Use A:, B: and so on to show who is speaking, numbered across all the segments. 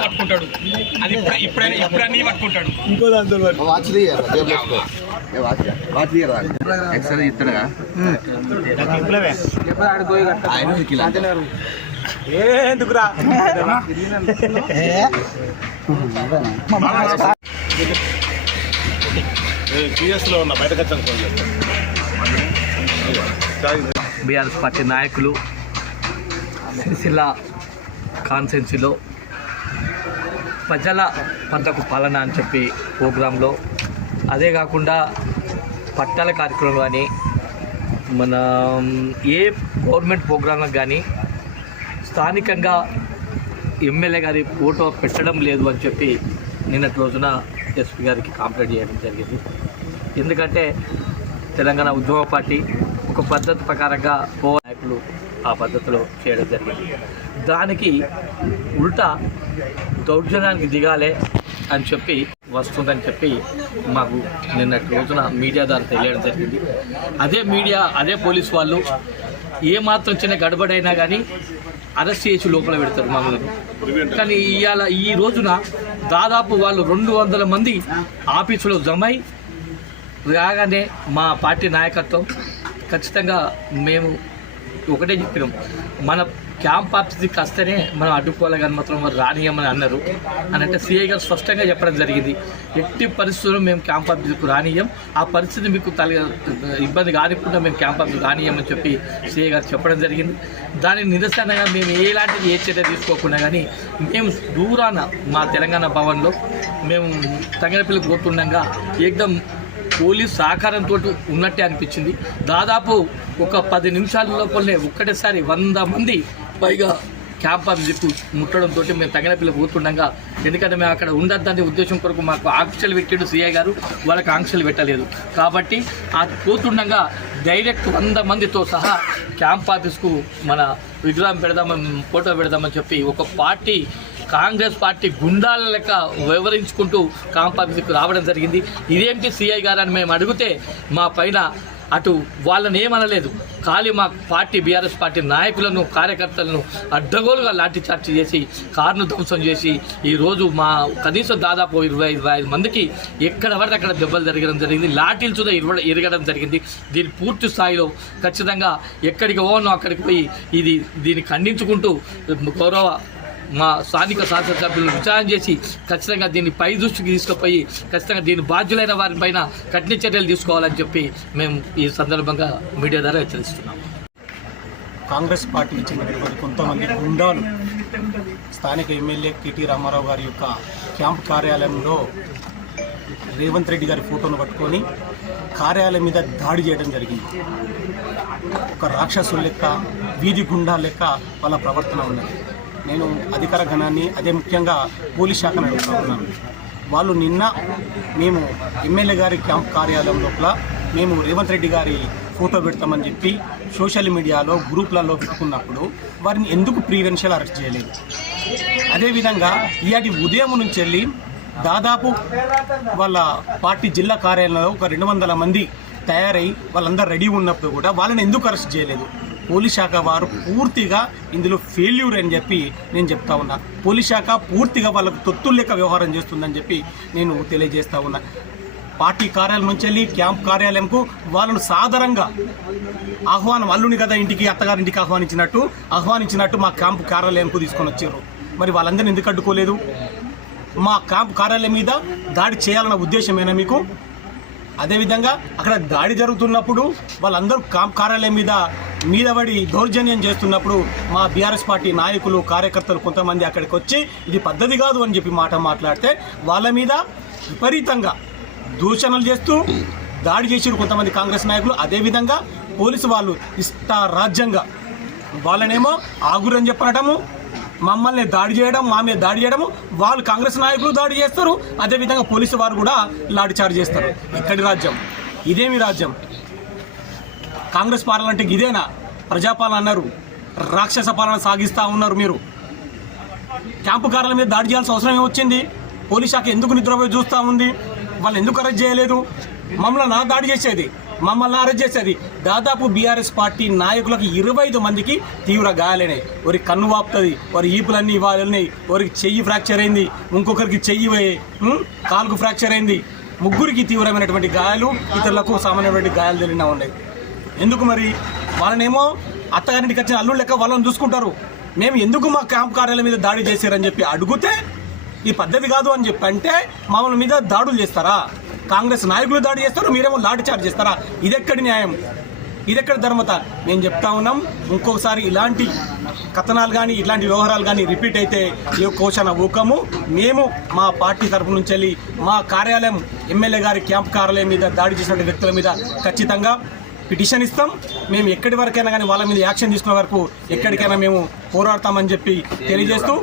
A: పట్టుకుంటాడు. అది ఇప్పుడు ఇప్పుడైనా ఇప్పుడన్నీ పట్టుకుంటాడు.
B: ఇంకో దాంతో ఎందుకురా? సీరియస్లో ఉన్నా బయటకు వచ్చాను ఫోన్
C: బీఆర్ఎస్ పార్టీ నాయకులు సిరిసిల్ల కాన్సెన్సీలో ప్రజల పంటకు పాలన అని చెప్పి ప్రోగ్రాంలో. అదే కాకుండా పట్టాల కార్యక్రమం కానీ మన ఏ గవర్నమెంట్ ప్రోగ్రాంలకు కానీ స్థానికంగా ఎమ్మెల్యే గారి ఫోటో పెట్టడం లేదు అని చెప్పి నిన్నటి రోజున ఎస్పీ గారికి కంప్లైంట్ చేయడం జరిగింది. ఎందుకంటే తెలంగాణ ఉద్యమ పార్టీ ఒక పద్ధతి ప్రకారంగా పో నాయకులు ఆ పద్ధతిలో చేయడం జరిగింది. దానికి ఉల్టా దౌర్జన్యానికి దిగాలే అని చెప్పి వస్తుందని చెప్పి మాకు నిన్నటి రోజున మీడియా ద్వారా తెలియడం జరిగింది. అదే మీడియా అదే పోలీస్ వాళ్ళు ఏ మాత్రం చిన్న గడబడైనా కానీ అరెస్ట్ చేసి లోపల పెడతారు మమ్మల్ని కానీ ఇవాళ ఈ రోజున దాదాపు వాళ్ళు రెండు వందల మంది ఆఫీసులో జమై రాగానే మా పార్టీ నాయకత్వం ఖచ్చితంగా మేము ఒకటే చెప్పినాం. మన క్యాంప్ ఆఫీస్కి వస్తేనే మనం అడ్డుకోవాలి కానీ మాత్రం మరి రానియమని అన్నారు. అని అంటే సిఐ గారు స్పష్టంగా చెప్పడం జరిగింది. ఎట్టి పరిస్థితుల్లో మేము క్యాంప్ ఆఫీస్కు రానియం ఆ పరిస్థితి మీకు తల ఇబ్బంది కానికుండా మేము క్యాంప్ ఆఫీస్ రానియమని చెప్పి సిఐ గారు చెప్పడం జరిగింది. దాని నిరసనగా మేము ఎలాంటిది ఏ చర్య తీసుకోకుండా కానీ మేము దూరాన మా తెలంగాణ భవన్లో మేము తంగడపల్లి పోతుండగా ఏకదం పోలీస్ సహకారంతో ఉన్నట్టే అనిపించింది. దాదాపు ఒక పది నిమిషాల లోపలనే ఒక్కటేసారి వంద మంది పైగా క్యాంప్ ఆఫీస్కు ముట్టడంతో మేము తగిన పిల్ల పోతుండగా ఎందుకంటే మేము అక్కడ ఉండద్దని ఉద్దేశం కొరకు మాకు ఆంక్షలు పెట్టాడు సీఐ గారు వాళ్ళకి ఆంక్షలు పెట్టలేదు. కాబట్టి ఆ పోతుండగా డైరెక్ట్ వంద మందితో సహా క్యాంప్ ఆఫీస్కు మన విగ్రహం పెడదామని ఫోటో పెడదామని చెప్పి ఒక పార్టీ కాంగ్రెస్ పార్టీ గుండాల లెక్క వివరించుకుంటూ క్యాంప్ రావడం జరిగింది. ఇదేంటి సిఐ గారు అని మేము అడిగితే మా పైన అటు వాళ్ళని ఏమనలేదు. ఖాళీ మా పార్టీ బీఆర్ఎస్ పార్టీ నాయకులను కార్యకర్తలను అడ్డగోలుగా లాఠీచార్జ్ చేసి కారును ధ్వంసం చేసి ఈరోజు మా కనీసం దాదాపు ఇరవై ఇరవై ఐదు మందికి ఎక్కడ పడితే అక్కడ దెబ్బలు జరగడం జరిగింది. లాఠీలు చూడ ఇరవ ఇరగడం జరిగింది. దీని పూర్తి స్థాయిలో ఖచ్చితంగా ఎక్కడికి పోనో అక్కడికి పోయి ఇది దీన్ని ఖండించుకుంటూ గౌరవ మా స్థానిక శాసనసభ్యులను విచారణ చేసి ఖచ్చితంగా దీన్ని పై దృష్టికి తీసుకుపోయి ఖచ్చితంగా దీని బాధ్యులైన వారిపైన కఠిన చర్యలు తీసుకోవాలని చెప్పి మేము ఈ సందర్భంగా మీడియా ద్వారా హెచ్చరిస్తున్నాం.
D: కాంగ్రెస్ పార్టీకి చెందినటువంటి కొంతమంది గుండాలు స్థానిక ఎమ్మెల్యే కేటీ రామారావు గారి యొక్క క్యాంప్ కార్యాలయంలో రేవంత్ రెడ్డి గారి ఫోటోను పట్టుకొని కార్యాలయం మీద దాడి చేయడం జరిగింది. ఒక రాక్షసుల లెక్క వీధి గుండా లెక్క వాళ్ళ ప్రవర్తన ఉన్నది. నేను అధికార గణాన్ని అదే ముఖ్యంగా పోలీస్ శాఖను అడుగుతున్నాను వాళ్ళు నిన్న మేము ఎమ్మెల్యే గారి క్యాంప్ కార్యాలయం లోపల మేము రేవంత్ రెడ్డి గారి ఫోటో పెడతామని చెప్పి సోషల్ మీడియాలో గ్రూప్లలో పెట్టుకున్నప్పుడు వారిని ఎందుకు ప్రీవెన్షియల్ అరెస్ట్ చేయలేదు? అదేవిధంగా ఇయాటి ఉదయం నుంచి వెళ్ళి దాదాపు వాళ్ళ పార్టీ జిల్లా కార్యాలయంలో ఒక రెండు వందల మంది తయారై వాళ్ళందరూ రెడీ ఉన్నప్పుడు కూడా వాళ్ళని ఎందుకు అరెస్ట్ చేయలేదు? పోలీస్ శాఖ వారు పూర్తిగా ఇందులో ఫెయిల్యూర్ అని చెప్పి నేను చెప్తా ఉన్నా. పోలీస్ శాఖ పూర్తిగా వాళ్ళకు తొత్తులు లెక్క వ్యవహారం చేస్తుందని చెప్పి నేను తెలియజేస్తా ఉన్నా. పార్టీ కార్యాలయం నుంచి వెళ్ళి క్యాంప్ కార్యాలయంకు వాళ్ళను సాధారణంగా ఆహ్వానం అల్లుని కదా ఇంటికి అత్తగారింటికి ఆహ్వానించినట్టు ఆహ్వానించినట్టు మా క్యాంప్ కార్యాలయంకు తీసుకొని వచ్చారు. మరి వాళ్ళందరిని ఎందుకు అడ్డుకోలేదు? మా క్యాంప్ కార్యాలయం మీద దాడి చేయాలన్న ఉద్దేశమేనా మీకు? అదేవిధంగా అక్కడ దాడి జరుగుతున్నప్పుడు వాళ్ళందరూ క్యాంప్ కార్యాలయం మీద మీద పడి దౌర్జన్యం చేస్తున్నప్పుడు మా బీఆర్ఎస్ పార్టీ నాయకులు కార్యకర్తలు కొంతమంది అక్కడికి వచ్చి ఇది పద్ధతి కాదు అని చెప్పి మాట మాట్లాడితే వాళ్ళ మీద విపరీతంగా దూషణలు చేస్తూ దాడి చేసారు కొంతమంది కాంగ్రెస్ నాయకులు. అదేవిధంగా పోలీసు వాళ్ళు ఇష్టారాజ్యంగా వాళ్ళనేమో ఆగురని చెప్పడము మమ్మల్ని దాడి చేయడం మా మీద దాడి చేయడము వాళ్ళు కాంగ్రెస్ నాయకులు దాడి చేస్తారు. అదేవిధంగా పోలీసు వారు కూడా లాఠీచార్జ్ చేస్తారు. ఇక్కడి రాజ్యం ఇదేమి రాజ్యం? కాంగ్రెస్ పార్లమెంట్కి ఇదేనా? ప్రజాపాలన అన్నారు. రాక్షస పాలన సాగిస్తూ ఉన్నారు మీరు. క్యాంపు కార్ల మీద దాడి చేయాల్సిన అవసరం వచ్చింది. పోలీస్ శాఖ ఎందుకు నిద్రపోయి చూస్తూ ఉంది? వాళ్ళు ఎందుకు అరెస్ట్ చేయలేదు? మమ్మల్ని నా దాడి చేసేది. మమ్మల్ని అరెస్ట్ చేసేది. దాదాపు బీఆర్ఎస్ పార్టీ నాయకులకు ఇరవై ఐదు మందికి తీవ్ర గాయాలైనాయి. ఒకరికి కన్ను వాపుతుంది వారి ఈపులన్నీ వాళ్ళని వారికి చెయ్యి ఫ్రాక్చర్ అయింది. ఇంకొకరికి చెయ్యి కాలుకు ఫ్రాక్చర్ అయింది. ముగ్గురికి తీవ్రమైనటువంటి గాయాలు ఇతరులకు సామాన్యమైన గాయాలు జరిగినా ఉన్నాయి. ఎందుకు మరి? వాళ్ళనేమో అత్తగారింటికి వచ్చిన అల్లుడు లెక్క వాళ్ళని చూసుకుంటారు. మేము ఎందుకు మా క్యాంప్ కార్యాలయం మీద దాడి చేశారని చెప్పి అడిగితే ఈ పద్ధతి కాదు అని చెప్పి అంటే మామూలు మీద దాడులు చేస్తారా? కాంగ్రెస్ నాయకులు దాడి చేస్తారు మీరేమో లాఠీ చార్జ్ చేస్తారా? ఇదెక్కడి న్యాయం? ఇదెక్కడ ధర్మత? మేము చెప్తా ఉన్నాం ఇంకొకసారి ఇలాంటి కథనాలు కానీ ఇలాంటి వ్యవహారాలు కానీ రిపీట్ అయితే ఈ కోశన ఊకము. మేము మా పార్టీ తరపు నుంచి వెళ్ళి మా కార్యాలయం ఎమ్మెల్యే గారి క్యాంప్ కార్యాలయం మీద దాడి చేసిన వ్యక్తుల మీద ఖచ్చితంగా పిటిషన్ ఇస్తాం. మేము ఎక్కడి వరకైనా కానీ వాళ్ళ మీద యాక్షన్ తీసుకునే వరకు ఎక్కడికైనా మేము పోరాడతామని చెప్పి తెలియజేస్తూ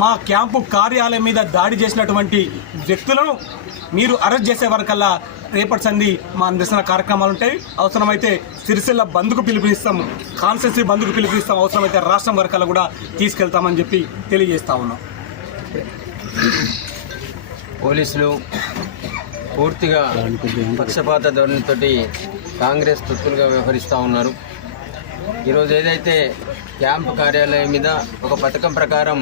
D: మా క్యాంపు కార్యాలయం మీద దాడి చేసినటువంటి వ్యక్తులను మీరు అరెస్ట్ చేసే వరకల్లా రేపటి సంది మా నిరసన కార్యక్రమాలు ఉంటాయి. అవసరమైతే సిరిసిల్ల బంద్కు పిలుపునిస్తాం. కాన్స్టెన్సీ బంద్కు పిలుపునిస్తాం. అవసరమైతే రాష్ట్రం వరకల్లా కూడా తీసుకెళ్తామని చెప్పి తెలియజేస్తా ఉన్నాం.
E: పోలీసులు పూర్తిగా పక్షపాత ధోరణితోటి కాంగ్రెస్ తొత్తులుగా వ్యవహరిస్తూ ఉన్నారు. ఈరోజు ఏదైతే క్యాంప్ కార్యాలయం మీద ఒక పథకం ప్రకారం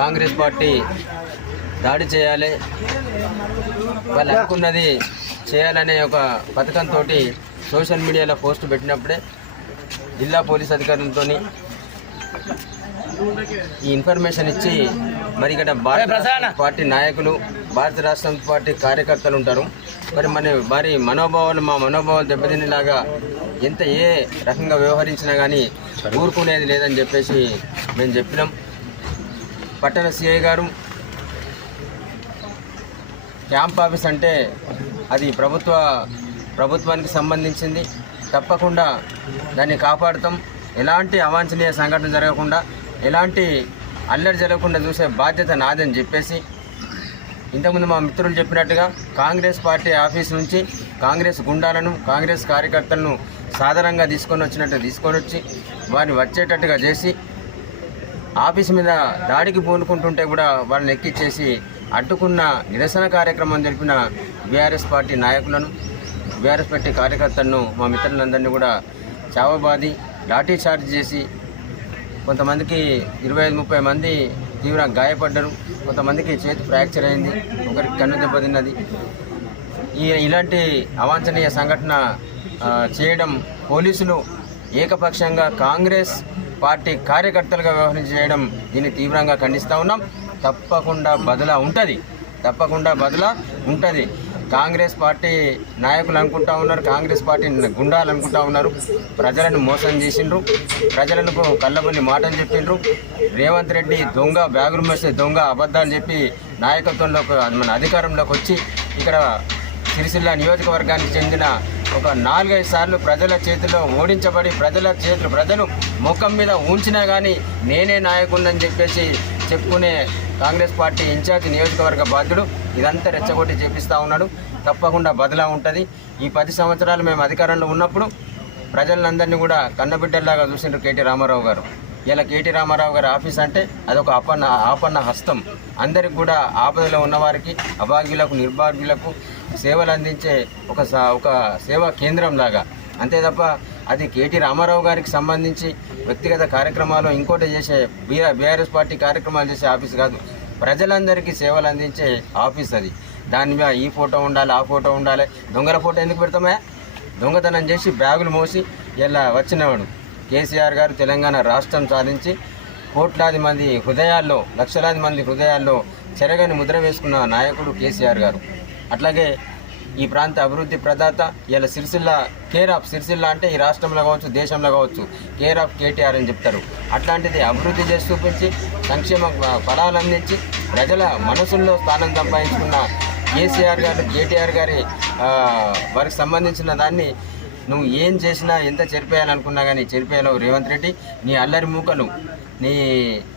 E: కాంగ్రెస్ పార్టీ దాడి చేయాలి వాళ్ళు అనుకున్నది చేయాలనే ఒక పథకంతో సోషల్ మీడియాలో పోస్ట్ పెట్టినప్పుడే జిల్లా పోలీస్ అధికారులతో ఈ ఇన్ఫర్మేషన్ ఇచ్చి మరి ఇక్కడ భారత పార్టీ నాయకులు భారత రాష్ట్రం పార్టీ కార్యకర్తలు ఉంటారు. మరి మన వారి మనోభావాలు మా మనోభావాలు దెబ్బతినేలాగా ఎంత ఏ రకంగా వ్యవహరించినా కానీ ఊరుకునేది లేదని చెప్పేసి మేము చెప్పినాం. పట్టణ సిఐ గారు క్యాంప్ ఆఫీస్ అంటే అది ప్రభుత్వ ప్రభుత్వానికి సంబంధించింది. తప్పకుండా దాన్ని కాపాడుతాం. ఎలాంటి అవాంఛనీయ సంఘటన జరగకుండా ఎలాంటి అల్లరి జరగకుండా చూసే బాధ్యత నాదని చెప్పేసి ఇంతకుముందు మా మిత్రులు చెప్పినట్టుగా కాంగ్రెస్ పార్టీ ఆఫీస్ నుంచి కాంగ్రెస్ గుండాలను కాంగ్రెస్ కార్యకర్తలను సాధారణంగా తీసుకొని వచ్చినట్టు తీసుకొని వచ్చి వారిని వచ్చేటట్టుగా చేసి ఆఫీస్ మీద దాడికి పూనుకుంటుంటే కూడా వాళ్ళని ఎక్కిచ్చేసి అడ్డుకున్న నిరసన కార్యక్రమం జరిపిన బీఆర్ఎస్ పార్టీ నాయకులను బీఆర్ఎస్ పార్టీ కార్యకర్తలను మా మిత్రులందరినీ కూడా చావబాది లాఠీ చార్జ్ చేసి కొంతమందికి ఇరవై ఐదు ముప్పై మంది తీవ్రంగా గాయపడ్డారు. కొంతమందికి చేతి ఫ్రాక్చర్ అయింది ఒకరికి కన్ను దెబ్బతిన్నది ఈ ఇలాంటి అవాంఛనీయ సంఘటన చేయడం పోలీసులు ఏకపక్షంగా కాంగ్రెస్ పార్టీ కార్యకర్తలుగా వ్యవహరించి చేయడం దీన్ని తీవ్రంగా ఖండిస్తూ ఉన్నాం. తప్పకుండా బదులా ఉంటుంది. తప్పకుండా బదులా ఉంటుంది. కాంగ్రెస్ పార్టీ నాయకులు అనుకుంటా ఉన్నారు కాంగ్రెస్ పార్టీ గుండాలు అనుకుంటా ఉన్నారు. ప్రజలను మోసం చేసిండ్రు. ప్రజలకు కళ్ళబొల్లి మాటలు చెప్పిండ్రు. రేవంత్ రెడ్డి దొంగ బ్యాగులు మోసే దొంగ అబద్ధాలు చెప్పి నాయకత్వంలోకి మన అధికారంలోకి వచ్చి ఇక్కడ సిరిసిల్ల నియోజకవర్గానికి చెందిన ఒక నాలుగైదు సార్లు ప్రజల చేతిలో ఓడించబడి ప్రజల చేతులు ప్రజలు ముఖం మీద ఉంచినా కానీ నేనే నాయకుడిని చెప్పేసి చెప్పుకునే కాంగ్రెస్ పార్టీ ఇన్ఛార్జ్ నియోజకవర్గ బాధ్యుడు. ఇదంతా రెచ్చగొట్టి చేపిస్తూ ఉన్నాడు. తప్పకుండా బదిలా ఉంటుంది. ఈ పది సంవత్సరాలు మేము అధికారంలో ఉన్నప్పుడు ప్రజలందరినీ కూడా కన్నబిడ్డల్లాగా చూసిండ్రు కేటీ రామారావు గారు. ఇలా కేటీ రామారావు గారి ఆఫీస్ అంటే అదొక ఆపన్న ఆపన్న హస్తం. అందరికి కూడా ఆపదలో ఉన్నవారికి అభాగ్యులకు నిర్భాగ్యులకు సేవలు అందించే ఒక ఒక సేవా కేంద్రం లాగా. అంతే తప్ప అది కేటీ రామారావు గారికి సంబంధించి వ్యక్తిగత కార్యక్రమాలు ఇంకోటి చేసే బీఆర్ బీఆర్ఎస్ పార్టీ కార్యక్రమాలు చేసే ఆఫీస్ కాదు. ప్రజలందరికీ సేవలు అందించే ఆఫీస్ అది. దాని మీద ఈ ఫోటో ఉండాలి ఆ ఫోటో ఉండాలి. దొంగల ఫోటో ఎందుకు పెడతామే దొంగతనం చేసి బ్యాగులు మోసి ఇలా వచ్చినవాడు. కేసీఆర్ గారు తెలంగాణ రాష్ట్రం సాధించి కోట్లాది మంది హృదయాల్లో లక్షలాది మంది హృదయాల్లో చెరగని ముద్ర వేసుకున్న నాయకుడు కేసీఆర్ గారు. అట్లాగే ఈ ప్రాంత అభివృద్ధి ప్రదాత ఇలా సిరిసిల్ల కేర్ ఆఫ్ సిరిసిల్ల అంటే ఈ రాష్ట్రంలో కావచ్చు దేశంలో కావచ్చు కేర్ ఆఫ్ కేటీఆర్ అని చెప్తారు. అట్లాంటిది అభివృద్ధి చేసి చూపించి సంక్షేమ ఫలాలు అందించి ప్రజల మనసుల్లో స్థానం సంపాదించుకున్న కేసీఆర్ గారు కేటీఆర్ గారి వారికి సంబంధించిన దాన్ని నువ్వు ఏం చేసినా ఎంత చెరిపేయాలనుకున్నా కానీ చెరిపేయలేవు రేవంత్ రెడ్డి. నీ అల్లరి మూకలు నీ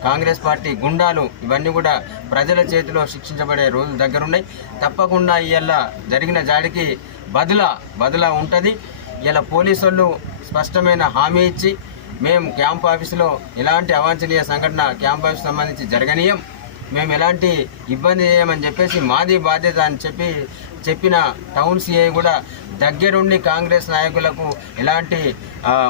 E: కాంగ్రెస్ పార్టీ గుండాలు ఇవన్నీ కూడా ప్రజల చేతిలో శిక్షించబడే రోజులు దగ్గరున్నాయి. తప్పకుండా ఇవాళ జరిగిన జాడికి బదులా బదులా ఉంటుంది. ఇలా పోలీసు వాళ్ళు స్పష్టమైన హామీ ఇచ్చి మేము క్యాంప్ ఆఫీసులో ఎలాంటి అవాంఛనీయ సంఘటన క్యాంప్ ఆఫీస్ సంబంధించి జరగనీయం. మేము ఎలాంటి ఇబ్బంది చేయమని చెప్పేసి మాది బాధ్యత అని చెప్పి చెప్పిన టౌన్ సిఐ కూడా దగ్గరుండి కాంగ్రెస్ నాయకులకు ఎలాంటి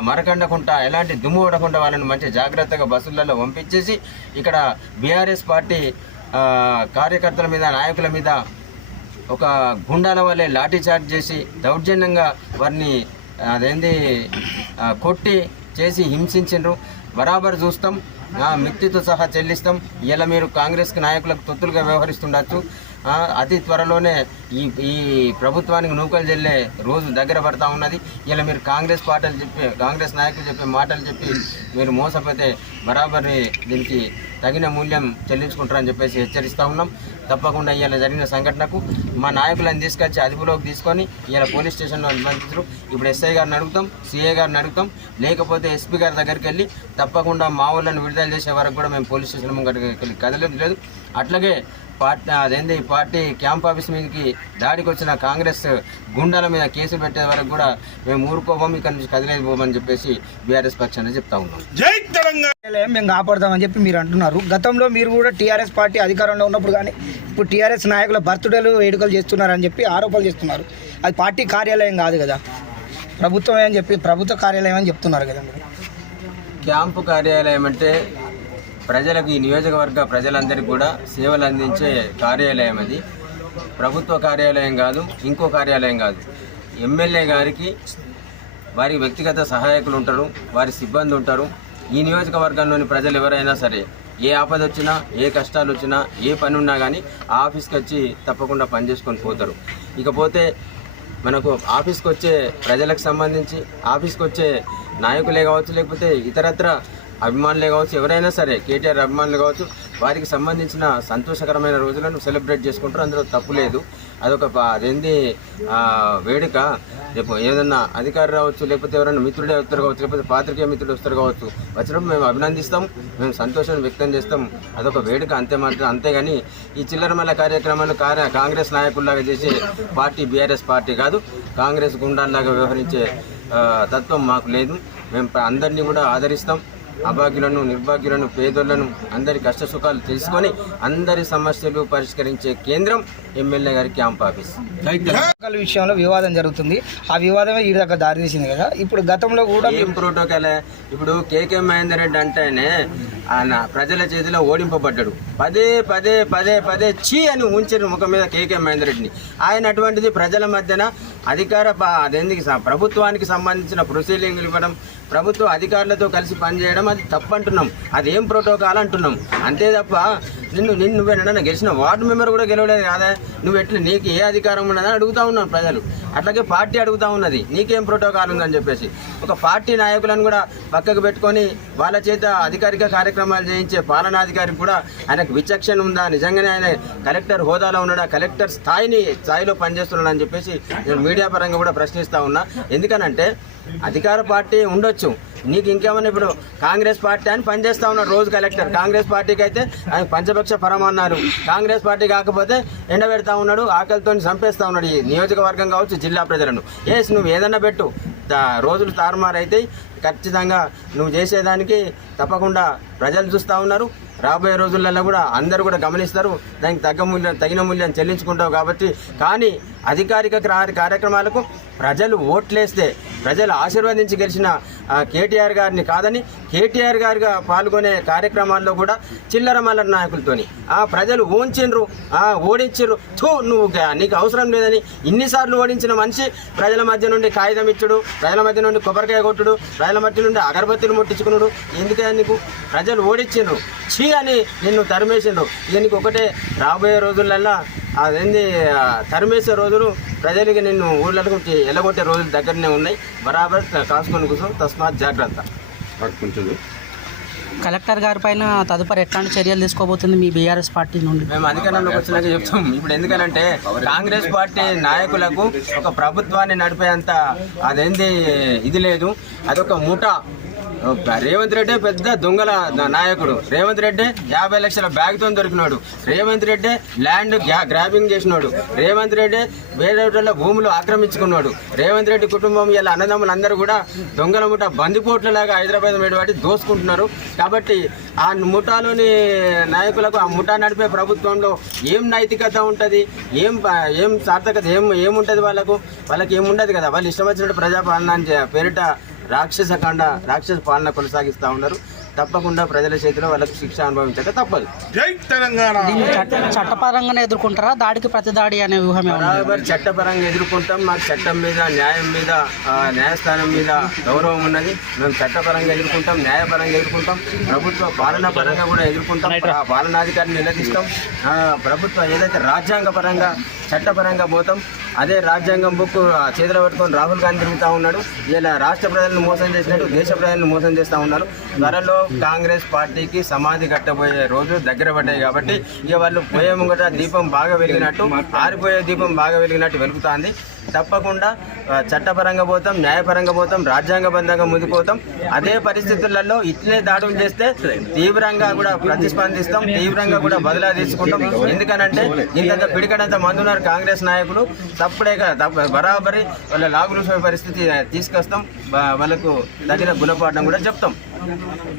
E: మరకండకుండా ఎలాంటి దుమ్ము పడకుండా వాళ్ళని మంచి జాగ్రత్తగా బస్సులలో పంపించేసి ఇక్కడ బీఆర్ఎస్ పార్టీ కార్యకర్తల మీద నాయకుల మీద ఒక గుండాల వల్లే లాఠీచార్జ్ చేసి దౌర్జన్యంగా వారిని అదేంది కొట్టి చేసి హింసించిండ్రు. బరాబర్ చూస్తాం మిత్తితో సహా చెల్లిస్తాం. ఇలా మీరు కాంగ్రెస్కి నాయకులకు తొత్తులుగా వ్యవహరిస్తుండొచ్చు. అతి త్వరలోనే ఈ ఈ ప్రభుత్వానికి నూకలు చెల్లే రోజు దగ్గర పడతా ఉన్నది. ఇలా మీరు కాంగ్రెస్ పార్టీలు చెప్పి కాంగ్రెస్ నాయకులు చెప్పే మాటలు చెప్పి మీరు మోసపోతే బరాబరి దీనికి తగిన మూల్యం చెల్లించుకుంటారని చెప్పేసి హెచ్చరిస్తూ ఉన్నాం. తప్పకుండా ఇలా జరిగిన సంఘటనకు మా నాయకులను తీసుకొచ్చి అదుపులోకి తీసుకొని ఇలా పోలీస్ స్టేషన్లో అనుమతించారు ఇప్పుడు ఎస్ఐ గారిని అడుగుతాం సిఐ గారిని అడుగుతాం. లేకపోతే ఎస్పీ గారి దగ్గరికి వెళ్ళి తప్పకుండా మా వాళ్ళని విడుదల చేసే వరకు కూడా మేము పోలీస్ స్టేషన్ ముంగటికి వెళ్ళి కదలేదు అట్లాగే పార్టీ అదేంది పార్టీ క్యాంప్ ఆఫీస్ మీదకి దాడికి వచ్చిన కాంగ్రెస్ గుండాల మీద కేసు పెట్టే వరకు కూడా మేము ఊరుకోబోం ఇక్కడ నుంచి కదిలేదు పోమని చెప్పేసి బీఆర్ఎస్ పక్షాన్ని చెప్తా ఉన్నాం.
B: జై తెలంగాణ!
F: ఏం మేము కాపాడతామని చెప్పి మీరు అంటున్నారు. గతంలో మీరు కూడా టీఆర్ఎస్ పార్టీ అధికారంలో ఉన్నప్పుడు కానీ ఇప్పుడు టీఆర్ఎస్ నాయకుల బర్త్డేలు వేడుకలు చేస్తున్నారని చెప్పి ఆరోపణలు చేస్తున్నారు. అది పార్టీ కార్యాలయం కాదు కదా. ప్రభుత్వం అని చెప్పి ప్రభుత్వ కార్యాలయం అని చెప్తున్నారు కదా మీరు.
E: క్యాంపు కార్యాలయం అంటే ప్రజలకు ఈ నియోజకవర్గ ప్రజలందరికీ కూడా సేవలు అందించే కార్యాలయం అది. ప్రభుత్వ కార్యాలయం కాదు ఇంకో కార్యాలయం కాదు. ఎమ్మెల్యే గారికి వారి వ్యక్తిగత సహాయకులు ఉంటారు వారి సిబ్బంది ఉంటారు. ఈ నియోజకవర్గంలోని ప్రజలు ఎవరైనా సరే ఏ ఆపద వచ్చినా ఏ కష్టాలు వచ్చినా ఏ పని ఉన్నా కానీ ఆ ఆఫీస్కి వచ్చి తప్పకుండా పని చేసుకొని పోతారు. ఇకపోతే మనకు ఆఫీస్కి వచ్చే ప్రజలకు సంబంధించి ఆఫీస్కి వచ్చే నాయకులే కావచ్చు లేకపోతే ఇతరత్ర అభిమానులే కావచ్చు ఎవరైనా సరే కేటీఆర్ అభిమానులు కావచ్చు వారికి సంబంధించిన సంతోషకరమైన రోజులను సెలబ్రేట్ చేసుకుంటారు. అందులో తప్పు లేదు. అదొక ప- అదేంది వేడుక. రేపు ఏదన్నా అధికారి రావచ్చు లేకపోతే ఎవరైనా మిత్రుడే వస్తారు కావచ్చు లేకపోతే పాత్రికేయ మిత్రుడు వస్తారు కావచ్చు వచ్చినప్పుడు మేము అభినందిస్తాం మేము సంతోషాన్ని వ్యక్తం చేస్తాం. అదొక వేడుక అంతే మాత్రం. అంతేగాని ఈ చిల్లరమల్ల కార్యక్రమాలు కార్య కాంగ్రెస్ నాయకుల్లాగా చేసే పార్టీ బీఆర్ఎస్ పార్టీ కాదు. కాంగ్రెస్ గుండాల్లాగా వ్యవహరించే తత్వం మాకు లేదు. మేము అందరినీ కూడా ఆదరిస్తాం. అభాగ్యులను నిర్భాగ్యులను పేదోళ్ళను అందరి కష్ట సుఖాలు తెలుసుకొని అందరి సమస్యలు పరిష్కరించే కేంద్రం ఎమ్మెల్యే గారి క్యాంప్ ఆఫీస్.
F: ప్రోటోకాల్ విషయంలో వివాదం జరుగుతుంది. ఆ వివాదమే ఈ దాకా దారితీసింది కదా. ఇప్పుడు గతంలో కూడా
E: ఏం ప్రోటోకాల్? ఇప్పుడు కేకే మహేందర్ రెడ్డి అంటేనే ఆయన ప్రజల చేతిలో ఓడింపబడ్డాడు. పదే పదే పదే పదే చీ అని ఉంచిన ముఖం మీద కేకే మహేందర్ రెడ్డిని ఆయన అటువంటిది ప్రజల మధ్యన అధికార ప- అదేందుకు ప్రభుత్వానికి సంబంధించిన ప్రొసీడింగ్లు ఇవ్వడం ప్రభుత్వ అధికారులతో కలిసి పనిచేయడం అది తప్పంటున్నాం. అంటున్నాం ఏం ప్రోటోకాల్ అంటున్నాం. అంతే తప్ప నిన్ను నిన్ను నువ్వేనా గెలిచిన వార్డు మెంబర్ కూడా గెలవలేదు కాదా? నువ్వు ఎట్లా నీకు ఏ అధికారం ఉన్నదని అడుగుతా ఉన్నాను ప్రజలు. అట్లాగే పార్టీ అడుగుతా ఉన్నది. నీకేం ప్రోటోకాల్ ఉందని చెప్పేసి. ఒక పార్టీ నాయకులను కూడా పక్కకు పెట్టుకొని వాళ్ళ చేత అధికారిక కార్యక్రమాలు చేయించే పాలనాధికారి కూడా ఆయనకు విచక్షణ ఉందా? నిజంగానే ఆయన కలెక్టర్ హోదాలో ఉన్నాడా? కలెక్టర్ స్థాయిని స్థాయిలో పనిచేస్తున్నాడని చెప్పేసి నేను మీడియా పరంగా కూడా ప్రశ్నిస్తా ఉన్నా. ఎందుకనంటే అధికార పార్టీ ఉండొచ్చు. నీకు ఇంకేమన్నా ఇప్పుడు కాంగ్రెస్ పార్టీ అని పనిచేస్తా ఉన్నాడు రోజు కలెక్టర్. కాంగ్రెస్ పార్టీకి అయితే ఆయన పంచపక్ష పరమాన్నారు. కాంగ్రెస్ పార్టీ కాకపోతే ఎండబెడతా ఉన్నాడు ఆకలితో చంపేస్తా ఉన్నాడు ఈ నియోజకవర్గం కావచ్చు జిల్లా ప్రజలను. ఏస్ నువ్వు ఏదన్నా పెట్టు. రోజులు తారుమారైతే ఖచ్చితంగా నువ్వు చేసేదానికి తప్పకుండా ప్రజలు చూస్తూ ఉన్నారు. రాబోయే రోజులలో కూడా అందరూ కూడా గమనిస్తారు. దానికి తగ్గ మూల్యం తగిన మూల్యం చెల్లించుకుంటావు కాబట్టి. కానీ అధికారిక క్రా- కార్యక్రమాలకు ప్రజలు ఓట్లేస్తే ప్రజలు ఆశీర్వదించి గెలిచిన కేటీఆర్ గారిని కాదని కేటీఆర్ గారిగా పాల్గొనే కార్యక్రమాల్లో కూడా చిల్లర మల్లర నాయకులతోని. ఆ ప్రజలు ఊంచిండ్రు ఆ ఓడించిర్రు. థూ నువ్వు నీకు అవసరం లేదని ఇన్నిసార్లు ఓడించిన మనిషి ప్రజల మధ్య నుండి కాగితం ఇచ్చుడు ప్రజల మధ్య నుండి కొబ్బరికాయ కొట్టుడు ప్రజల మధ్య నుండి అగరబత్తులు ముట్టించుకున్నాడు ఎందుకే నీకు? ప్రజలు ఓడించిండ్రు ఛీ అని నిన్ను తరిమేసిండ్రు. ఇక నీకు ఒకటే రాబోయే రోజులల్లా అదేంది తరిమేసే రోజులు ప్రజలకి నిన్ను ఊళ్ళకు ఎల్లగొట్టే రోజులు దగ్గరనే ఉన్నాయి. బరాబర్ కాసుకొని కూర్చో తస్మాత్ జాగ్రత్త.
G: కలెక్టర్ గారి పైన తదుపరి ఎట్లాంటి చర్యలు తీసుకోబోతుంది మీ బీఆర్ఎస్ పార్టీ నుండి?
E: మేము అధికారంలోకి వచ్చినాక చెప్తాం. ఇప్పుడు ఎందుకనంటే కాంగ్రెస్ పార్టీ నాయకులకు ఒక ప్రభుత్వాన్ని నడిపేంత అదేంది ఇది లేదు. అదొక ముఠ రేవంత్ రెడ్డి పెద్ద దొంగల నాయకుడు. రేవంత్ రెడ్డి యాభై లక్షల బ్యాగ్తో దొరికినాడు. రేవంత్ రెడ్డి ల్యాండ్ గ్యా- గ్రాబింగ్ చేసినాడు. రేవంత్ రెడ్డి వేరే భూములు ఆక్రమించుకున్నాడు. రేవంత్ రెడ్డి కుటుంబం ఇలా అన్నదమ్ములు అందరూ కూడా దొంగల ముఠ బందిపోట్లలాగా హైదరాబాద్ మీద దోసుకుంటున్నారు. కాబట్టి ఆ ముఠాలోని నాయకులకు ఆ ముఠా నడిపే ప్రభుత్వంలో ఏం నైతికత ఉంటుంది? ఏం ఏం సార్థకత? ఏం ఏముంటుంది వాళ్ళకు? వాళ్ళకి ఏముండదు కదా? వాళ్ళు ఇష్టం వచ్చినట్టు ప్రజాపాలన పేరిట రాక్షస కాండ రాక్షస పాలన కొనసాగిస్తూ ఉన్నారు. తప్పకుండా ప్రజల చేతిలో వాళ్ళకు శిక్ష అనుభవించక తప్పదు.
B: జై తెలంగాణ!
G: దీన్ని చట్ట చట్టపరంగానే ఎదుర్కొంటారా? దాడికి ప్రతి దాడి అనే వ్యూహం
E: బరాబర్ చట్టపరంగా ఎదుర్కొంటాం. మాకు చట్టం మీద న్యాయం మీద ఆ, న్యాయస్థానం మీద గౌరవం ఉన్నది. మేము చట్టపరంగా ఎదుర్కొంటాం న్యాయపరంగా ఎదుర్కొంటాం. ప్రభుత్వ పాలనా పరంగా కూడా ఎదుర్కొంటాం. ఆ పాలనాధికారిని నిలదీస్తాం. ఆ, ప్రభుత్వ ఏదైతే రాజ్యాంగ పరంగా చట్టపరంగా పోతాం అదే రాజ్యాంగం బుక్ చేతిలో పెట్టుకొని రాహుల్ గాంధీ తిరుగుతూ ఉన్నాడు. ఇలా రాష్ట్ర ప్రజలను మోసం చేసినట్టు దేశ ప్రజలను మోసం చేస్తూ ఉన్నారు. త్వరలో కాంగ్రెస్ పార్టీకి సమాధి కట్టబోయే రోజు దగ్గర పడ్డాయి కాబట్టి ఇక వాళ్ళు పోయే ముంగట దీపం బాగా వెలిగినట్టు ఆరిపోయే దీపం బాగా వెలిగినట్టు వెలుగుతుంది. తప్పకుండా చట్టపరంగా పోతాం న్యాయపరంగా పోతాం రాజ్యాంగబద్ధంగా ముందుకు పోతాం. అదే పరిస్థితులలో ఇట్లే దాడులు చేస్తే తీవ్రంగా కూడా ప్రతిస్పందిస్తాం తీవ్రంగా కూడా బదిలా తీసుకుంటాం. ఎందుకనంటే ఇంత పిడికడంత మంది ఉన్నారు కాంగ్రెస్ నాయకులు. తప్పుడే బరాబరి వాళ్ళ లాగులు పరిస్థితి తీసుకొస్తాం. వాళ్ళకు తగిన గుణపాఠం కూడా చెప్తాం.